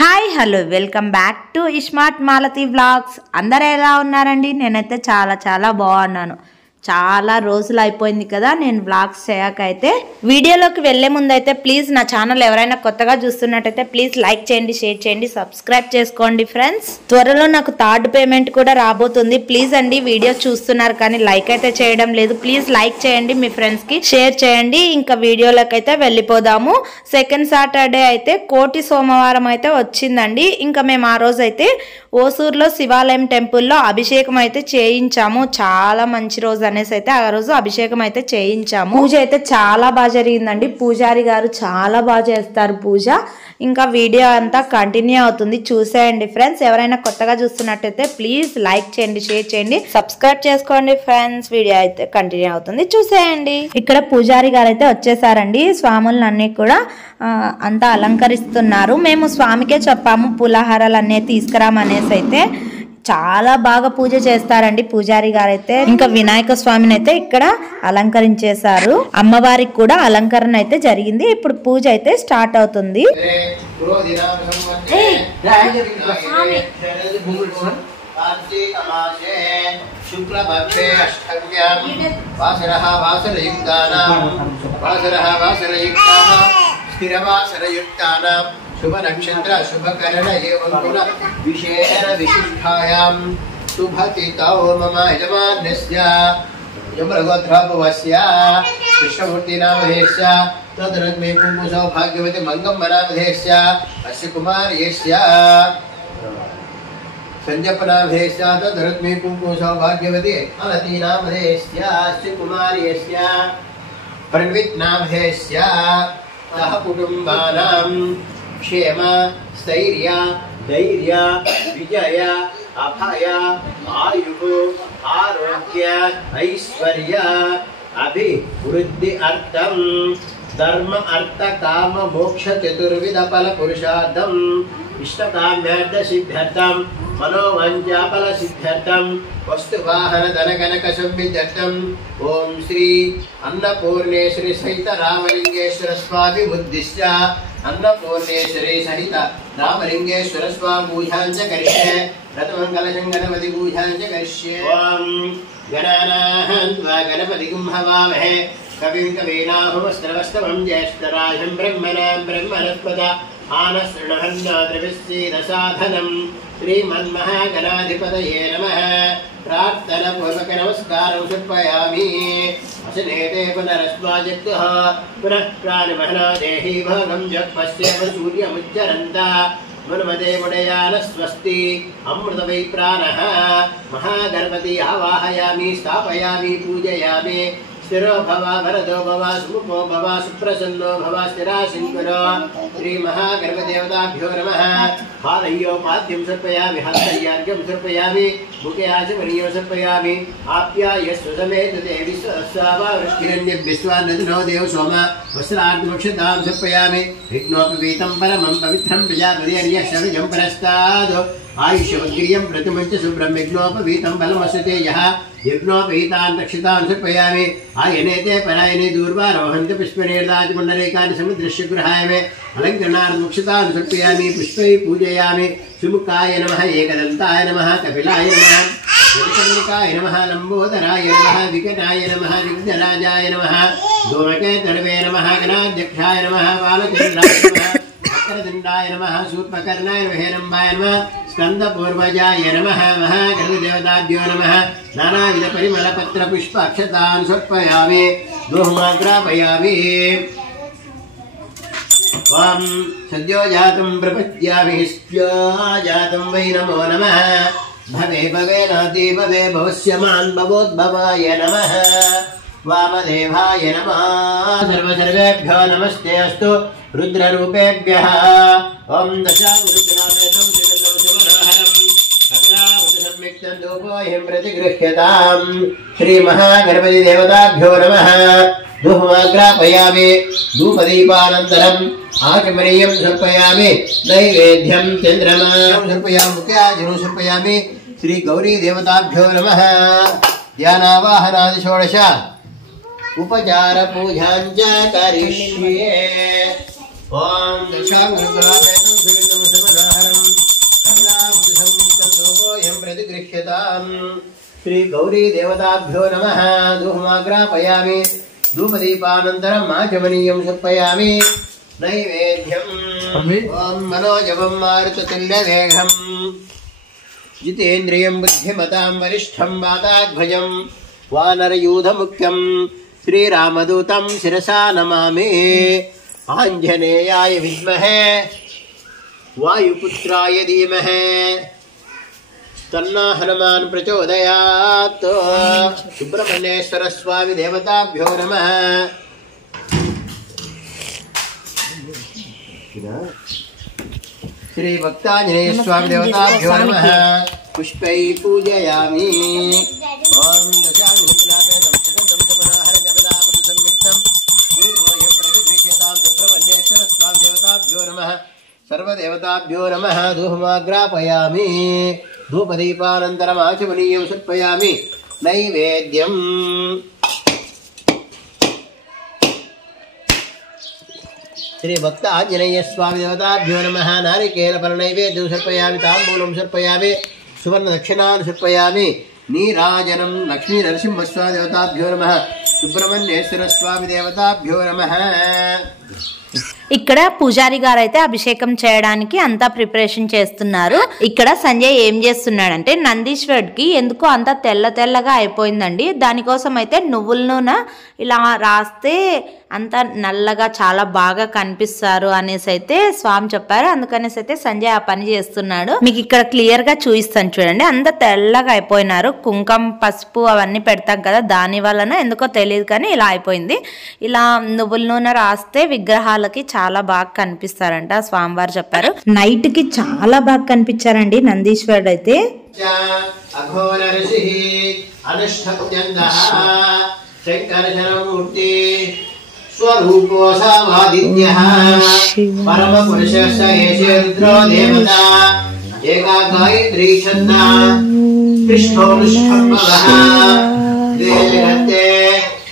Hi hello welcome back to smart Malathi vlogs. అందరూ ఎలా ఉన్నారండి? నేనైతే చాలా బాగున్నాను. చాలా రోజులు అయిపోయింది కదా నేను వ్లాగ్స్ చేయకైతే. వీడియోలోకి వెళ్లే ముందు అయితే ప్లీజ్ నా ఛానల్ ఎవరైనా కొత్తగా చూస్తున్నట్టయితే ప్లీజ్ లైక్ చేయండి, షేర్ చేయండి, సబ్స్క్రైబ్ చేసుకోండి ఫ్రెండ్స్. త్వరలో నాకు థర్డ్ పేమెంట్ కూడా రాబోతుంది. ప్లీజ్ అండి, వీడియో చూస్తున్నారు కానీ లైక్ అయితే చేయడం లేదు. ప్లీజ్ లైక్ చేయండి, మీ ఫ్రెండ్స్ కి షేర్ చేయండి. ఇంకా వీడియోలోకి అయితే వెళ్ళిపోదాము. సెకండ్ సాటర్డే అయితే కోటి సోమవారం అయితే వచ్చిందండి. ఇంకా మేము ఆ రోజు అయితే ఓసూరులో శివాలయం టెంపుల్లో అభిషేకం అయితే చేయించాము. చాలా మంచి రోజు అనేసి అయితే ఆ రోజు అభిషేకం అయితే చేయించాము. పూజ అయితే చాలా బాగా జరిగిందండి. పూజారి గారు చాలా బాగా చేస్తారు పూజ. ఇంకా వీడియో అంతా కంటిన్యూ అవుతుంది, చూసేయండి ఫ్రెండ్స్. ఎవరైనా కొత్తగా చూస్తున్నట్టయితే ప్లీజ్ లైక్ చేయండి, షేర్ చేయండి, సబ్స్క్రైబ్ చేసుకోండి ఫ్రెండ్స్. వీడియో అయితే కంటిన్యూ అవుతుంది, చూసేయండి. ఇక్కడ పూజారి గారు అయితే వచ్చేసారండి. స్వాములన్నీ కూడా అంతా అలంకరిస్తున్నారు. మేము స్వామికే చెప్పాము పులాహారాలు అన్నీ తీసుకురామనేసి అయితే. చాలా బాగా పూజ చేస్తారండి పూజారి గారు అయితే. ఇంకా వినాయక స్వామిని అయితే ఇక్కడ అలంకరించేశారు. అమ్మవారికి కూడా అలంకరణ అయితే జరిగింది. ఇప్పుడు పూజ అయితే స్టార్ట్ అవుతుంది. शुभ नक्षत्र शुभ करण एवं गुण विशेष विशिष्टायां शुभतितौ मम यजमानस्य यमगोत्रभवस्य कृष्णमूर्तिनामधेयस्य तदरत्मे कुङ्कुमसौभाग्यवती मंगम्बरामधेयस्य अस्य कुमार्यस्य संजपनामधेयस्य तदरत्मे कुङ्कुमसौभाग्यवती अलतीनामधेयस्य अस्य कुमार्यस्य प्रणवितनामधेयस्य सह कुटुम्बानां क्षेम स्थैर्य धैर्य विजय अभय आयुः आरोग्य ऐश्वर्य अभिवृद्धि अर्थं धर्म अर्थ काम मोक्ष चतुर्विध फल पुरुषार्थं इष्टकाम्यार्थ सिद्ध्यर्थं मनोवांఛాఫల सिद्ध्यर्थं वस्तु वाहन धन कनक संविद्यर्थं ओम श्री अन्नपूर्णेश्वरी सहित रामलिंगेश्वर स्वामी उद्दिश्य अन्नपूर्णेश्वरी सहित रामलिंगेश्वर स्वामी पूजांच करिष्ये रतमंगल गणपति पूजांच करिष्ये ओम गणानां गणपतिं हवामहे कविं कवीनाहुमस्त्रवस्तमं ज्येष्ठराजं ब्रह्मणां ब्रह्मणस्पद आनशृण्वन्नाद्रविश्चेदसाधनं श्रीमन्महागणाधिपतये नमः। प्रार्थनापूर्वक नमस्कारं समर्पयामि। असनेते पुनरस्माजक्तः पुनः प्राणमहना देहि भागं जगपश्येव सूर्यमुच्चरन्ता मन्मते मुडयान स्वस्ति अमृतवै प्राणः। महागणपति आवाहयामि स्थापयामि पूजयामि। स्थिरो भव वरदो भव सुमुखो भव सुप्रसन्नो भव स्थिरासिन्कुरो। श्री महागणपतिदेवताभ्यो नमः। पादयोपाद्यं समर्पयामि हस्तर्घ्यं समर्पयामि मुखे आचमनीयं समर्पयामि। आप्यायस्व समेत देवी वृष्टिरन्यभ्यस्वान्नदिनो देव सोम वस्त्रार्धमक्षतां समर्पयामि। विघ्नोपवीतं परमं पवित्रं प्रजापतिर्यशरणं परस्ताद् आयुष्यवद्गिर्यं प्रतिमञ्च शुभ्रं विघ्नोपवीतं बलमसते यः यज्ञोपवीतान् रक्षितान् समर्पयामि। आयनेते परायणे दूर्वारोहन्त पुष्पनेर्दाचमण्डलेकानि समुद्रस्य गृहाय मे अलङ्करणार्थमुक्षतान् समर्पयामि। पुष्पैः पूजयामि। सुमुखाय नमः एकदन्ताय नमः कपिलाय नमः जगन्नाथाय नमः लम्बोदराय नमः विकटाय नमः विघ्नराजाय नमः धूमकेतवे नमः गणाध्यक्षाय नमः बालचन्द्राय नमः वक्रतुण्डाय नमः शूर्पकर्णाय नमः हेरम्बाय नमः स्कन्दपूर्वजाय नमः महागणपतिदेवताभ्यो नमः। नानाविध परिमलपत्र पुष्प अक्षतान् समर्पयामि। दोहमाग्रापयामि। वां सद्यो जातं प्रपद्यामि स्यो जातं वै नमो नमः। भवे भवे नाति भवे भवस्यमान् भवोद्भवाय नमः। वामदेवाय नमः। सर्वसर्वेभ्यो नमस्ते अस्तु रुद्ररूपेभ्यः। ओम दशावृद्रावेदं श्रीगन्धं सुमनोहरं कपिलावृतसम्यक्तं धूपोऽयं प्रतिगृह्यताम्। श्रीमहागणपतिदेवताभ्यो नमः। धूपमाग्रापयामि। धूपदीपानन्तरम् आचमनीयं समर्पयामि। नैवेद्यं चन्द्रमा समर्पयामि। मुख्याजिनं समर्पयामि। श्रीगौरीदेवताभ्यो नमः। ध्यानावाहनादि षोडश उपचार पूजांच करिष्ये। ओम दक्षागुरुग्रामेतं सुगन्धं समनः श्री गौरी देवताभ्यो नमः धूपमाग्रापयामि धूपदीपानन्तरम् आचमनीयं समर्पयामि नैवेद्यम् ॐ मनोजवं मारुततुल्यवेगम् जितेन्द्रियं बुद्धिमतां वरिष्ठं वाताध्वजं वानरयूथमुख्यं श्रीरामदूतं शिरसा नमामि आञ्जनेयाय विद्महे वायुपुत्राय धीमहि तन्नो हनुमान् प्रचोदयात् सुब्रह्मण्येश्वर स्वामी देवताभ्यो नमः श्री भक्तांजनेय स्वामी देवताभ्यो नमः पुष्पै पूजयामि ओम दशांगुलाभेदं सुगंधं समनाहरं कमलापं संमिष्टं रूपोऽयं प्रकृतिविषेतां सुब्रह्मण्येश्वर स्वामी देवताभ्यो नमः सर्वदेवताभ्यो नमः धूपमाग्रापयामि धूपदीपानन्तरम् आचमनीयं समर्पयामि नैवेद्यम् श्री भक्त आंजनेय स्वामी देवताभ्यो नमः नारिकेलफल नैवेद्यं समर्पयामि ताम्बूलं समर्पयामि सुवर्ण दक्षिणान् समर्पयामि नीराजनं लक्ष्मी नरसिंह स्वामी देवताभ्यो नमः सुब्रह्मण्येश्वर स्वामी देवताभ्यो नमः ఇక్కడ పూజారి గారు అయితే అభిషేకం చేయడానికి అంతా ప్రిపరేషన్ చేస్తున్నారు. ఇక్కడ సంజయ్ ఏం చేస్తున్నాడంటే నందీశ్వరుడికి ఎందుకో అంతా తెల్ల తెల్లగా అయిపోయిందండి. దానికోసం అయితే నువ్వుల నూనె ఇలా రాస్తే అంత నల్లగా చాలా బాగా కనిపిస్తారు అనేసి అయితే స్వామి చెప్పారు. అందుకనేసి అయితే సంజయ్ ఆ పని చేస్తున్నాడు. మీకు ఇక్కడ క్లియర్ గా చూపిస్తాను చూడండి. అంత తెల్లగా అయిపోయినారు. కుంకం పసుపు అవన్నీ పెడతాం కదా, దాని వలన ఎందుకో తెలియదు కానీ ఇలా అయిపోయింది. ఇలా నువ్వుల నూనె రాస్తే విగ్రహాలకి చాలా బాగా కనిపిస్తారంట స్వామివారు చెప్పారు. నైట్ కి చాలా బాగా కనిపించారండి నందీశ్వరుడు అయితే. स्वरूपो सावादित्यः परमपुरुषस्य एषे रुद्रो देवता एका गायत्री छन्दा कृष्णोऽनुष्ठम्भवः देवते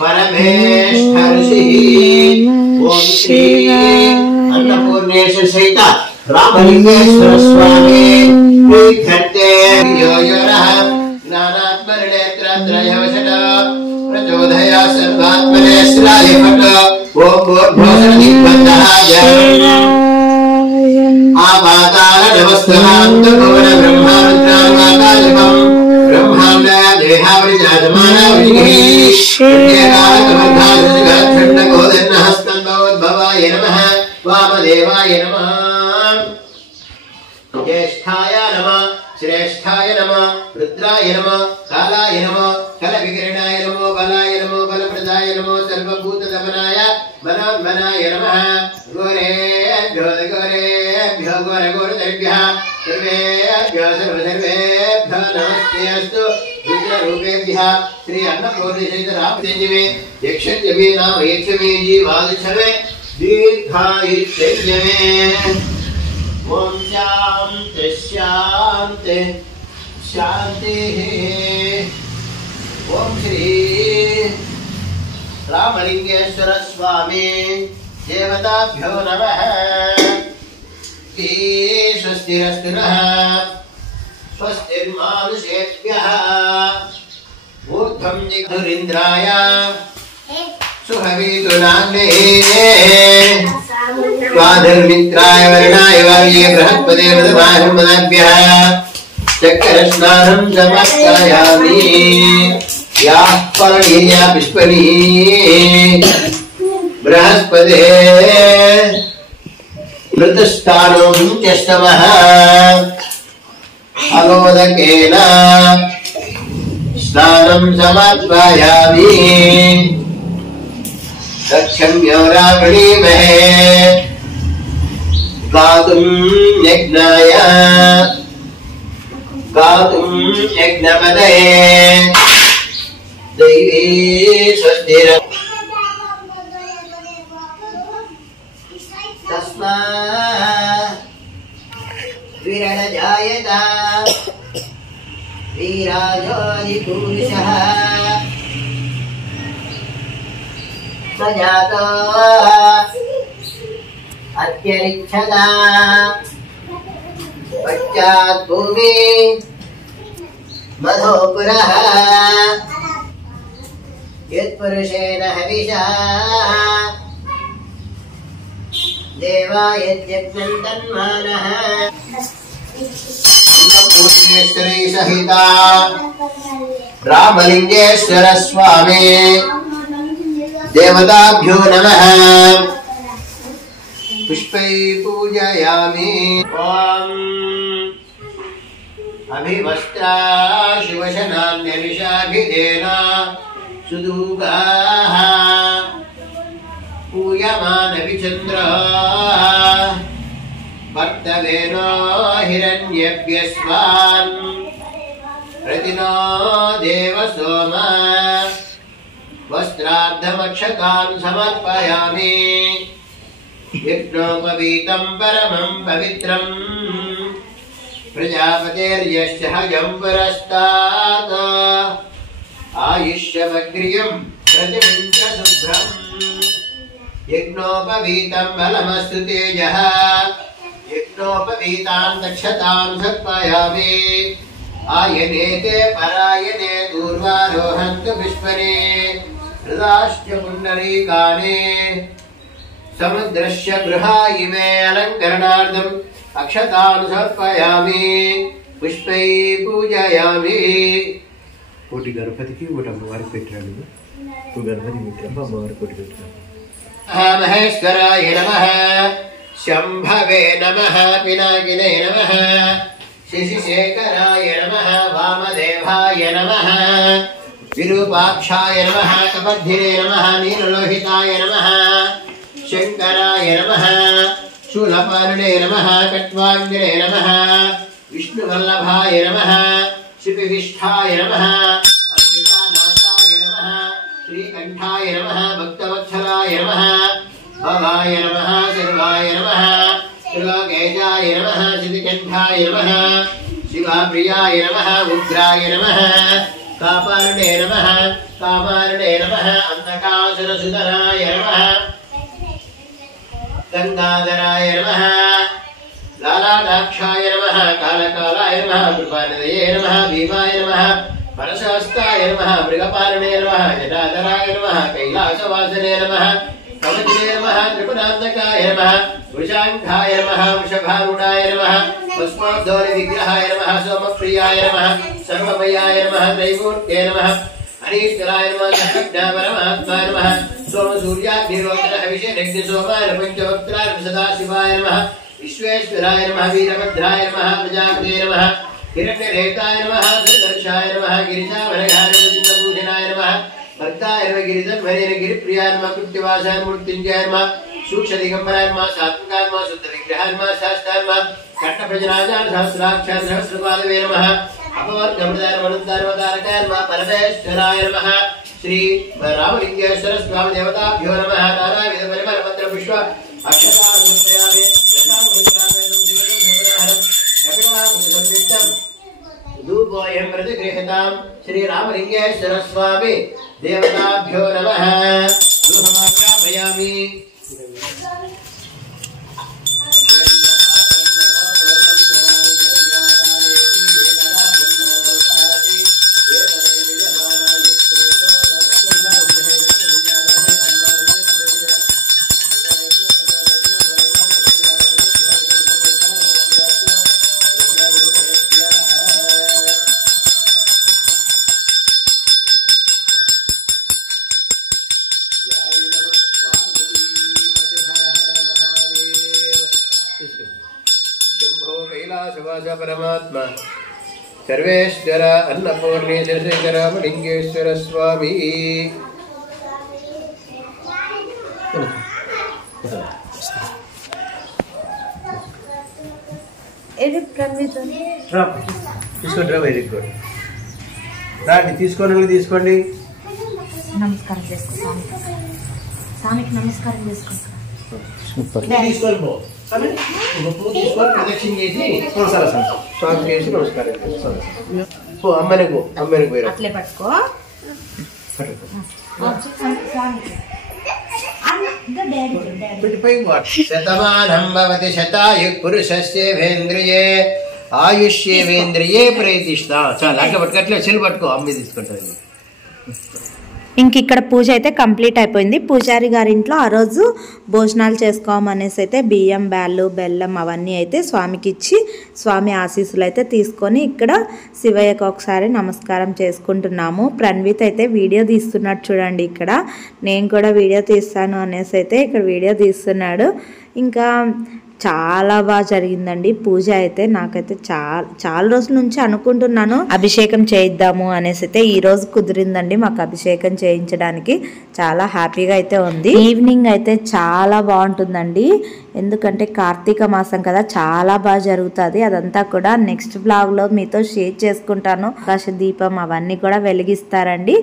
परमेष्ठ ऋषिः ॐ श्री अन्नपूर्णेश्वर सहित रामलिंगेश्वर स्वामी प्रीत्यर्थे योयोरः ज्ञानात्मनेत्रत्रयवशट प्रचोदया सर्वात्मने श्राय फट ओम भूर्भुवस्सुरनिबन्धः जय आपाताल नमस्तनान्त भुवन ब्रह्मारुद्रावाकाशकम् ब्रह्माण्ड देहावरिजातमानवृषिः पुण्यकालकमर्धादशगच्छण्डगोदन्नहस्तम्भवद्भवाय नमः वामदेवाय नमः ज्येष्ठाय नमः श्रेष्ठाय नमः रुद्राय नमः कालाय नमः कलविकिरणाय नमो बलाय नमो बलप्रदाय नमो सर्वभूतदमनाय मनोन्मनाय नमः घोरेभ्यो घोरेभ्यो घोरघोरधरेभ्यः सर्वेभ्यो सर्वसर्वेभ्यो नमस्तेऽस्तु रुद्ररूपेभ्यः श्री अन्नपूर्णेश्वर रामतेजमे यक्षमे नाम यक्षमे जीवादशमे दीर्घायुष्यमे ओम शांति शांति शांति ओम श्री रामलिंगेश्वर स्वामी देवताभ्यो नमः स्वस्तिरस्तु नः स्वस्तिर्मानुषेभ्यः ऊर्ध्वं जिघुरिन्द्राय सुहवीतुनाग्ने स्वाधर्मित्राय वर्णाय वार्ये बृहस्पते मदमाहर्मदाभ्यः चक्रस्नानं समर्पयामि याः पर्णीया पुष्पणी बृहस्पते मृतस्थानो मुञ्चस्तमः अलोदकेन स्नानं समर्पयामि दक्षम्यो रावणीमहे गातुं यज्ञपदये दैवी स्वस्तिर तस्मात् विरणजायत वीराजोऽधिपुरुषः सजातो अत्यरिच्छदा पश्चात् भूमि मधोपुरः यत्पुरुषेण हविषा देवा यज्ञं तन्मानः अन्नपूर्णेश्वरी सहिता रामलिंगेश्वर स्वामी देवताभ्यो नमः पुष्पै पूजयामि ओम अभिवस्त्रा शिवशनान्यनिशाभिधेन सुदूगाः पूयमानविचन्द्रः भक्तवेनो हिरण्यभ्यस्वान् प्रतिनो देवसोम वस्त्रार्धमक्षतान् समर्पयामि यज्ञोपवीतं परमं पवित्रम् प्रजापतेर्यश्च हयं पुरस्तात् आयुष्यमग्रियं प्रतिमिञ्च शुभ्रम् यज्ञोपवीतं बलमस्तु तेजः यज्ञोपवीतां दक्षतां समर्पयामि आयने ते परायणे दूर्वारोहन्तु विश्वने हृदाश्च पुण्डरीकानि समुद्रस्य गृहा इमे अलङ्करणार्थम् अक्षतान् समर्पयामि पुष्पै पूजयामि कोटि गणपतिకి ఒకటి అమ్మవారికి పెట్టాను ఒక గణపతి విగ్రహం అమ్మవారికి ఒకటి పెట్టాను महेश्वराय नमः शंभवे नमः पिनाकिने नमः शशिशेखराय नमः वामदेवाय नमः विरूपाक्षाय नमः कपद्धिने नमः नीललोहिताय नमः शंकराय नमः शूलपालने नमः कट्वांगिने नमः विष्णुवल्लभाय नमः श्रीविष्ठाय नमः अमृतानाथाय नमः श्रीकंठाय नमः भक्तवत्सलाय नमः भवाय नमः सर्वाय नमः त्रिलोकेशाय नमः श्रीकंठाय नमः शिवाप्रियाय नमः उग्राय नमः कापारणे नमः कामारणे नमः अंधकासुरसुतनाय नमः गंगाधराय नमः लालाटाक्षाय नमः कालकालाय नमः कृपानिधये नमः भीमाय नमः परशस्ताय नमः मृगपालने नमः जटाधराय नमः कैलासवासने नमः कवचने नमः त्रिपुरान्तकाय नमः वृषाङ्खाय नमः वृषभारूढाय नमः भस्मोद्धौलविग्रहाय नमः सोमप्रियाय नमः सर्वमयाय नमः त्रैमूर्ते नमः अनीश्वराय नमः परमात्मा नमः सोमसूर्याग्निरोचनः विषयज्ञसोमाय पंचवक्त्राय सदाशिवाय नमः विश्वेश्वराय नमः वीरभद्राय नमः प्रजापते नमः हिरण्यरेताय नमः सुदर्शाय नमः गिरिजावनघानभूषणाय नमः भक्ताय नमः गिरिधर्मणे गिरिप्रियाय नमः कृत्यवासाय मूर्तिञ्जयाय नमः सूक्ष्मदिगम्बराय नमः सात्विकाय नमः शुद्धविग्रहाय नमः शास्त्राय नमः कण्ठप्रजनाजान सहस्राक्षाय सहस्रपादवे नमः अपवर्गमृताय वनन्तारवतारकाय नमः परमेश्वराय नमः श्री रामलिंगेश्वर स्वामी देवताभ्यो नमः नारायण परिमलपत्र पुष्प अक्षतां समर्पयामि धूपोऽयं प्रतिगृह्यतां श्री रामलिंगेश्वर स्वामी देवताभ्यो नमः धूपमाग्रापयामि परमात्मा सर्वेश्वर अन्नपूर्णे रामलिंगेश्वर स्वामी తీసుకోండి వెరీ గుడ్ రాండి తీసుకోండి నమస్కారం చేసుకో స్వామికి నమస్కారం చేసుకుంటా తీసుకోండి ప్రదక్షిణ చేసి స్వామి చేసి నమస్కారం చేస్తాను అమ్మనికి అట్లే పట్టుకో శతమానం భవతి శతాయు పురుషస్యేంద్రియే ఆయుష్యేంద్రియే ప్రయతిష్ట. చాలా అట్లా పట్టుకట్లే చెల్లు పట్టుకో, అమ్మి తీసుకుంటుంది. ఇంక ఇక్కడ పూజ అయితే కంప్లీట్ అయిపోయింది. పూజారి గారి ఇంట్లో ఆ రోజు భోజనాలు చేసుకోమనేసి అయితే బియ్యం, బ్యాళ్ళు, బెల్లం అవన్నీ అయితే స్వామికి ఇచ్చి స్వామి ఆశీస్సులు అయితే తీసుకొని ఇక్కడ శివయ్యకు ఒకసారి నమస్కారం చేసుకుంటున్నాము. ప్రణవిత్ అయితే వీడియో తీస్తున్నాడు చూడండి. ఇక్కడ నేను కూడా వీడియో తీస్తాను అనేసి అయితే ఇక్కడ వీడియో తీస్తున్నాడు. ఇంకా చాలా బాగా జరిగిందండి పూజ అయితే. నాకైతే చాలా రోజుల నుంచి అనుకుంటున్నాను అభిషేకం చేయిద్దాము అనేసి అయితే ఈ రోజు కుదిరిందండి మాకు అభిషేకం చేయించడానికి. చాలా హ్యాపీగా అయితే ఉంది. ఈవినింగ్ అయితే చాలా బాగుంటుందండి, ఎందుకంటే కార్తీక మాసం కదా, చాలా బాగా జరుగుతుంది. అదంతా కూడా నెక్స్ట్ బ్లాగ్లో మీతో షేర్ చేసుకుంటాను. ఆకాశ దీపం అవన్నీ కూడా వెలిగిస్తారండి.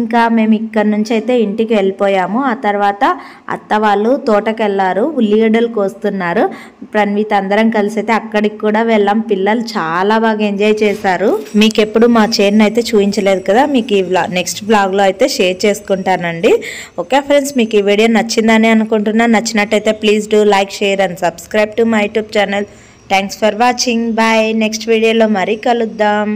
ఇంకా మేము ఇక్కడ నుంచి అయితే ఇంటికి వెళ్ళిపోయాము. ఆ తర్వాత అత్త వాళ్ళు తోటకి వెళ్ళారు, ఉల్లిగడ్డలు కోస్తున్నారు. ప్రణవిత్ అందరం కలిసి అయితే అక్కడికి కూడా వెళ్ళాం. పిల్లలు చాలా బాగా ఎంజాయ్ చేశారు. మీకు ఎప్పుడు మా చేను అయితే చూపించలేదు కదా, మీకు ఈ నెక్స్ట్ బ్లాగ్లో అయితే షేర్ చేసుకుంటానండి. ఓకే ఫ్రెండ్స్, మీకు ఈ వీడియో నచ్చిందని అనుకుంటున్నా. నచ్చినట్టయితే please do like, share and subscribe to my YouTube channel. Thanks for watching. Bye. Next వీడియోలో మరీ కలుద్దాం.